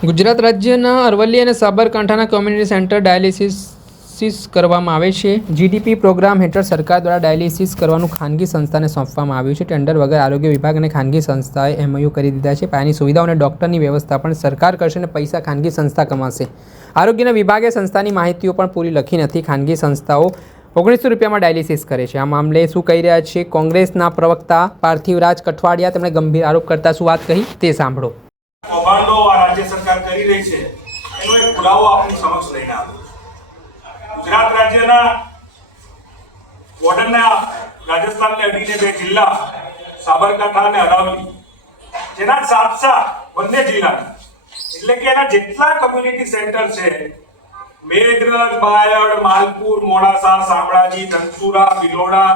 ગુજરાત રાજ્યના અરવલ્લી અને સાબરકાંઠાના કોમ્યુનિટી સેન્ટર ડાયાલિસિસ કરવામાં આવે છે। જીડીપી પ્રોગ્રામ હેઠળ સરકાર દ્વારા ડાયાલિસિસ કરવાનું ખાનગી સંસ્થાને સોંપવામાં આવ્યું છે। ટેન્ડર વગર આરોગ્ય વિભાગ અને ખાનગી સંસ્થાએ એમઓયુ કરી દીધા છે। પાયાની સુવિધાઓ અને ડૉક્ટરની વ્યવસ્થા પણ સરકાર કરશે અને પૈસા ખાનગી સંસ્થા કમાશે। આરોગ્યના વિભાગે સંસ્થાની માહિતીઓ પણ પૂરી લખી નથી। ખાનગી સંસ્થાઓ 1900 રૂપિયામાં ડાયાલિસિસ કરે છે। આ મામલે શું કહી રહ્યા છે કોંગ્રેસના પ્રવક્તા પાર્થિવરાજ કઠવાડિયા? તેમણે ગંભીર આરોપ કરતા શું વાત કહી તે સાંભળો। કૌભાંડો આ રાજ્ય સરકાર કરી રહી છે એનો એક પુરાવો આપની સમક્ષ લઈને આવ્યો। ગુજરાત રાજ્યના બોર્ડરના રાજસ્થાનને અડીને 2 જિલ્લા સાબરકાંઠા અને અરવલ્લી જેના સાતસા બંને જિલ્લાના એટલે કે એના જેટલા કમ્યુનિટી સેન્ટર છે મેઘરજ, બાયડ, માલપુર, મોડાસા, શામળાજી, ધનસુરા, ભિલોડા,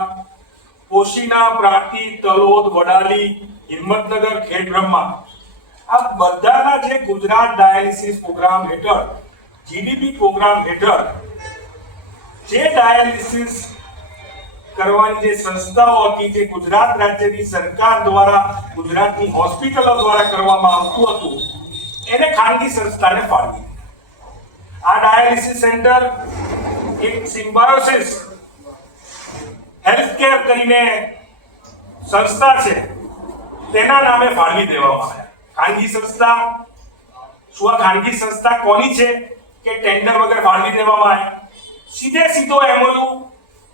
પોશીના, પ્રાંતિ, તલોદ, વડાલી, હિંમતનગર, ખેડબ્રહ્મા આ બધાના જે ગુજરાત ડાયાલિસિસ પ્રોગ્રામ હેઠળ જીડીપી પ્રોગ્રામ હેઠળ જે ડાયાલિસિસ કરવાની જે સંસ્થાઓ હતી જે ગુજરાત રાજ્યની સરકાર દ્વારા ગુજરાતની હોસ્પિટલો દ્વારા કરવામાં આવતું હતું એને ખાનગી સંસ્થાને ફાળવી। આ ડાયાલિસિસ સેન્ટર એક સિમ્બાયોસિસ હેલ્થકેર કરીને સંસ્થા છે તેના નામે ફાળવી દેવામાં આવ્યા। ખાનગી સંસ્થા શું આ ખાનગી સંસ્થા કોની છે કે ટેન્ડર વગર ફાળવી દેવામાં આવે? સીધે સીધો એમઓયુ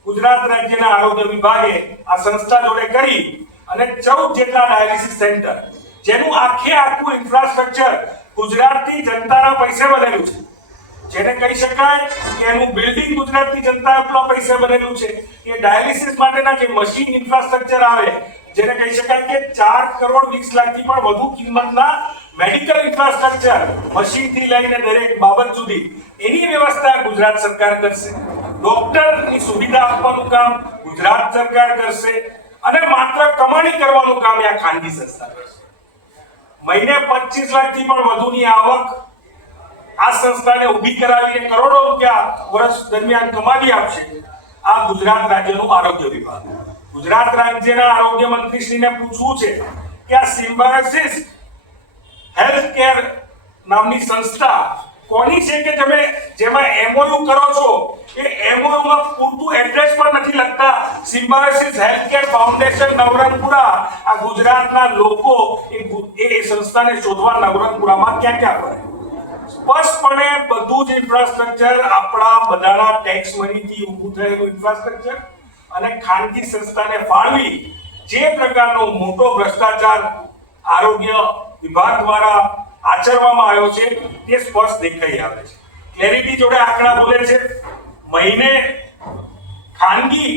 ગુજરાત રાજ્યના આરોગ્ય વિભાગે આ સંસ્થા જોડે કરી અને 14 જેટલા ડાયાલિસિસ સેન્ટર જેનું આખું ઇન્ફ્રાસ્ટ્રક્ચર ગુજરાતની જનતાના પૈસે બનેલું છે, જેને કહી શકાય કે એનું બિલ્ડિંગ ગુજરાતની જનતાના પૈસે બનેલું છે કે ડાયાલિસિસ માટેના જે મશીન ઇન્ફ્રાસ્ટ્રક્ચર આવે જેને કહી શકાય કે 4 કરોડ 20 લાખથી પણ વધુ કિંમતના મેડિકલ ઇન્ફ્રાસ્ટ્રક્ચર મશીનથી લઈને દરેક બાબત સુધી એની વ્યવસ્થા ગુજરાત સરકાર કરશે। ડોક્ટરની સુવિધા આપવાનું કામ ગુજરાત સરકાર કરશે અને માત્ર કમાણી કરવાનું કામ આ ખાનગી સંસ્થા કરશે। મહિને 25 લાખથી પણ વધુની આવક આ સંસ્થાને ઊભી કરાવીને કરોડો રૂપિયા વર્ષ દરમિયાન કમાવી આપશે આ ગુજરાત રાજ્યનું આરોગ્ય વિભાગ। ગુજરાત રાજ્યના આરોગ્ય મંત્રીશ્રીને પૂછવું છે કે આ સિમ્બાયોસિસ હેલ્થકેર નામની સંસ્થા કોની છે કે તમે જેમાં એમઓયુ કરો છો એ એમઓયુમાં પૂરતું એડ્રેસ પણ નથી લખતા। સિમ્બાયોસિસ હેલ્થકેર ફાઉન્ડેશન નવરંગપુરા આ ગુજરાતના લોકો એ સંસ્થાને શોધવા નવરંગપુરામાં ક્યાં ક્યાં પડે? સ્પષ્ટપણે બધું જ ઇન્ફ્રાસ્ટ્રક્ચર આપણા બધાના ટેક્સ મનીથી ઊભું થયેલું ઇન્ફ્રાસ્ટ્રક્ચર અને ખાનગી સંસ્થાને ફાળવી જે પ્રકારનો મોટો ભ્રષ્ટાચાર આરોગ્ય વિભાગ દ્વારા આચરવામાં આવ્યો છે તે સ્પષ્ટ દેખાઈ આવે છે। ક્લેરિટી જોડે આંકડા બોલે છે। મહિને ખાનગી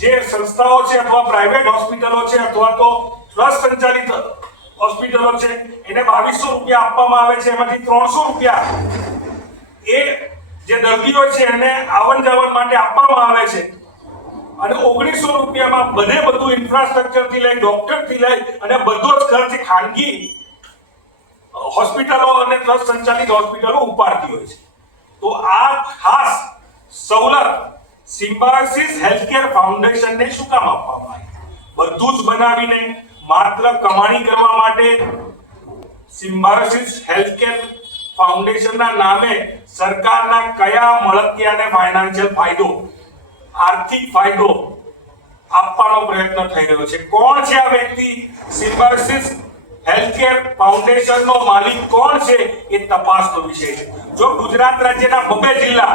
જે સંસ્થાઓ છે અથવા પ્રાઇવેટ હોસ્પિટલો છે અથવા તો ટ્રસ્ટ સંચાલિત હોસ્પિટલો છે એને 2200 રૂપિયા આપવામાં આવે છે। એમાંથી 300 રૂપિયા એ જે દર્દીઓ છે એને આવન જાવન માટે આપવામાં આવે છે અને 1900 રૂપિયામાં બધું ઇન્ફ્રાસ્ટ્રક્ચર થી લઈ ડોક્ટર થી લઈ અને બધો જ ખર્ચ ખાનગી હોસ્પિટલો અને ટ્રસ્ટ સંચાલિત હોસ્પિટલો ઉપાડતી હોય છે। તો આ ખાસ સવલત સિમ્બાયોસિસ હેલ્થકેર ફાઉન્ડેશનને શું કામ આપવામાં આવી? બધું જ બનાવીને માત્ર કમાણી કરવા માટે સિમ્બાયોસિસ હેલ્થકેર ફાઉન્ડેશનના નામે સરકારના કયા મળતિયાને ફાઇનાન્શિયલ ફાયદો આર્થિક ફાયદો આપવાનો પ્રયત્ન થઈ રહ્યો છે? કોણ છે આ વ્યક્તિ? સિમ્બાયોસિસ હેલ્થકેર ફાઉન્ડેશનનો માલિક કોણ છે એ તપાસનો વિષય છે। જો ગુજરાત રાજ્યના 2 જિલ્લા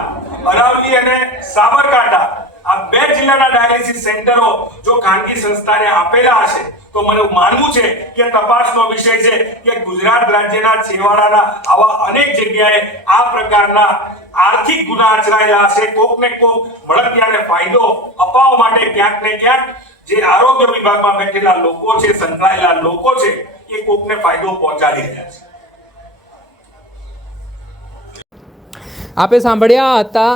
અરવલ્લી અને સાબરકાંઠા આ 2 જિલ્લાના ડાયાલિસિસ સેન્ટરો જો ખાનગી સંસ્થાને આપેલા હશે તો મને માનવું છે કે તપાસનો વિષય છે કે ગુજરાત રાજ્યના છેવાડાના આવા અનેક જગ્યાએ આ પ્રકારના આર્થિક ગુના આચરાયેલા હશે। કોક ને કોક મળતિયાને ફાયદો અપાવવા માટે ક્યાંક ને ક્યાંક જે આરોગ્ય વિભાગમાં બેઠેલા લોકો છે સંકળાયેલા લોકો છે એ કોકને ફાયદો પહોંચાડી રહ્યા છે। આપે સાંભળ્યા હતા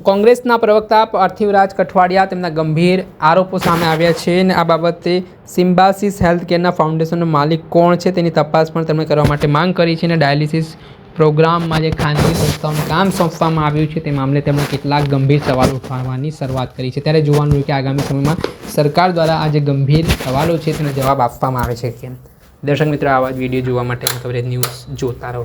કોંગ્રેસના પ્રવક્તા પાર્થિવરાજ કઠવાડિયા। તેમના ગંભીર આરોપો સામે આવ્યા છે અને આ બાબતે સિમ્બાયોસિસ હેલ્થકેરના ફાઉન્ડેશનનો માલિક કોણ છે તેની તપાસ પણ તેમણે કરવા માટે માંગ કરી છે અને ડાયાલિસિસ પ્રોગ્રામમાં જે ખાનગી સંસ્થાઓને કામ સોંપવામાં આવ્યું છે તે મામલે તેમણે કેટલાક ગંભીર સવાલો ઉઠાવવાની શરૂઆત કરી છે। ત્યારે જોવાનું રહ્યું કે આગામી સમયમાં સરકાર દ્વારા આ જે ગંભીર સવાલો છે તેનો જવાબ આપવામાં આવે છે કે દર્શક મિત્રો, આવા જ વિડીયો જોવા માટે કવરેજ ન્યૂઝ જોતા રહો.